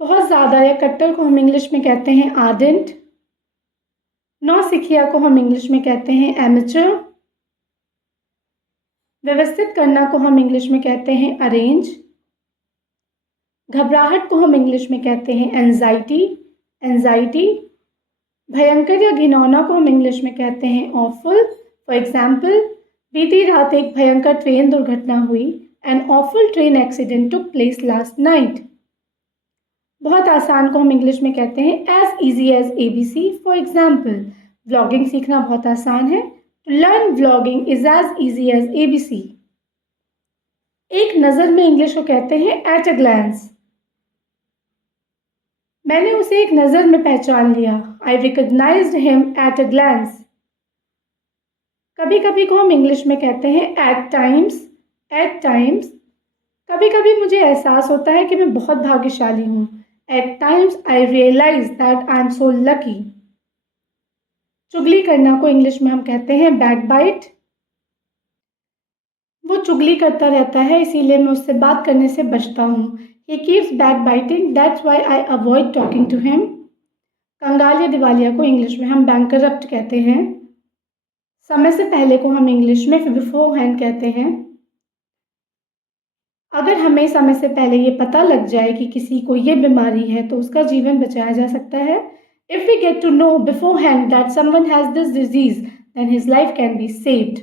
बहुत ज़्यादा या कट्टर को हम इंग्लिश में कहते हैं आर्डेंट। नौसिखिया को हम इंग्लिश में कहते हैं एमेच्योर। व्यवस्थित करना को हम इंग्लिश में कहते हैं अरेंज। घबराहट को हम इंग्लिश में कहते हैं एंजाइटी। भयंकर या घिनौना को हम इंग्लिश में कहते हैं ऑफुल। फॉर एग्जाम्पल, बीती रात एक भयंकर ट्रेन दुर्घटना हुई। An awful train accident took place last night. बहुत आसान को हम इंग्लिश में कहते हैं as easy as ABC। For example, vlogging सीखना बहुत आसान है। To learn vlogging is as easy as ABC। एक नज़र में इंग्लिश को कहते हैं एट अ ग्लैंस। मैंने उसे एक नज़र में पहचान लिया। I recognised him at a glance. कभी कभी को हम इंग्लिश में कहते हैं एट टाइम्स। कभी कभी मुझे एहसास होता है कि मैं बहुत भाग्यशाली हूँ। At times I realize that I am so lucky. चुगली करना को इंग्लिश में हम कहते हैं बैकबाइट। वो चुगली करता रहता है, इसीलिए मैं उससे बात करने से बचता हूँ। He keeps backbiting, that's why I avoid talking to him। कंगाल या दिवालिया को इंग्लिश में हम बैंकरप्ट कहते हैं। समय से पहले को हम इंग्लिश में बिफोरहैंड कहते हैं। अगर हमें समय से पहले ये पता लग जाए कि किसी को ये बीमारी है तो उसका जीवन बचाया जा सकता है। If we get to know beforehand that someone has this disease, then his life can be saved।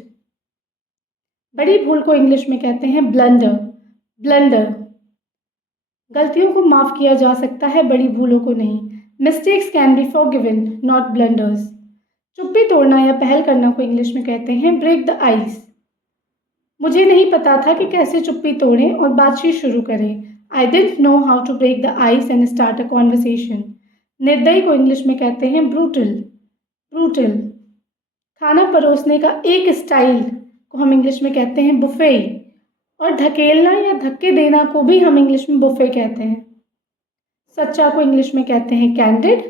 बड़ी भूल को इंग्लिश में कहते हैं ब्लंडर। गलतियों को माफ़ किया जा सकता है, बड़ी भूलों को नहीं। Mistakes can be forgiven, not blunders. चुप्पी तोड़ना या पहल करना को इंग्लिश में कहते हैं ब्रेक द आइस। मुझे नहीं पता था कि कैसे चुप्पी तोड़ें और बातचीत शुरू करें। I didn't know how to break the ice and start a conversation. निर्दयी को इंग्लिश में कहते हैं ब्रूटल। खाना परोसने का एक स्टाइल को हम इंग्लिश में कहते हैं बुफे। और ढकेलना या धक्के देना को भी हम इंग्लिश में बुफे कहते हैं। सच्चा को इंग्लिश में कहते हैं कैंडिड।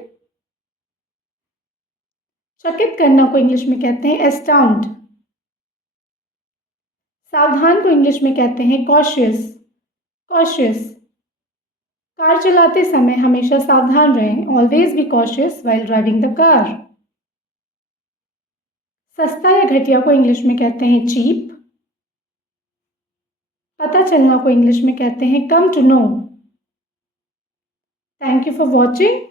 चकित करना को इंग्लिश में कहते हैं एस्टाउंड। सावधान को इंग्लिश में कहते हैं कॉशियस। कार चलाते समय हमेशा सावधान रहें। Always be cautious while driving the car. सस्ता या घटिया को इंग्लिश में कहते हैं चीप। पता चलना को इंग्लिश में कहते हैं come to know. Thank you for watching.